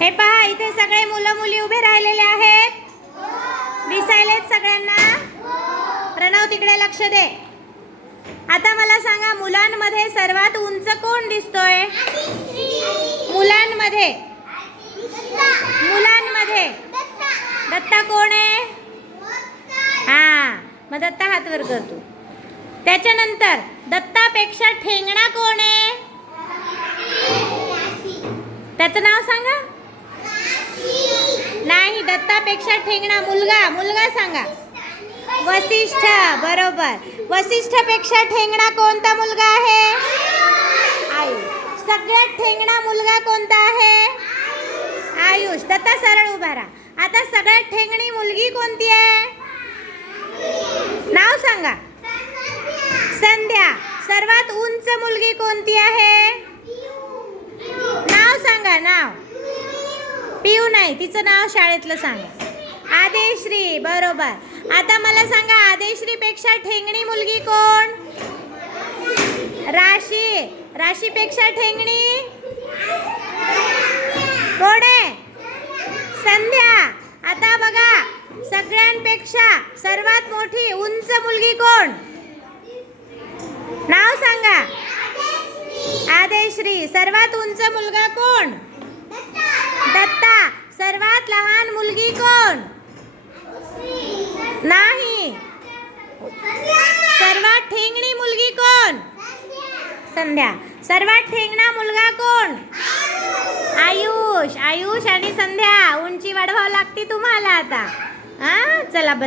हे पहा इथे सगळे मुलं मुली उभे राहिलेले आहेत. दिसायलेत सगळ्यांना. प्रणव तिकडे लक्ष दे. आता मला सांगा मुलांमध्ये सर्वात उंच कोण दिसतोय? मुलांमध्ये. मुलांमध्ये. दत्ता कोण आहे? हा मग दत्ता हात वर करतो त्याच्यानंतर दत्तापेक्षा ठेंगणा कोण आहे? त्याचं नाव सांगा. नाही दत्तापेक्षा ठेंगणा मुलगा. मुलगा सांगा. वसिष्ठ बरोबर. वसिष्ठपेक्षा ठेंगणा कोणता मुलगा आहे? आयुष सगळ्यात ठेंगणा मुलगा कोणता आहे? आयुष. दत्ता सरळ उभा राहा. आता सगळ्यात ठेंगणी मुलगी कोणती आहे? नाव सांगा. संध्या. सर्वात उंच मुलगी कोणती आहे? नाव सांगा नाव. पिऊ नाही. तिचं नाव शाळेतलं सांगा. आदेश्री बरोबर. आता मला सांगा आदेश्रीपेक्षा ठेंगणी मुलगी कोण? राशी. राशीपेक्षा ठेंगणी? कोण? आहे संध्या. आता बघा सगळ्यांपेक्षा सर्वात मोठी उंच मुलगी कोण? नाव सांगा. आदेश्री सर्वात उंच मुलगा कोण दत्ता सर्वात लहान मुलगी कोण? नाही. सर्वात ठेंगणी मुलगी कोण? संध्या. सर्वात ठेंगणा मुलगा कोण? आयुष. आयुष आणि संध्या उंची वाढवावं लागते तुम्हाला आता. हा चला बस.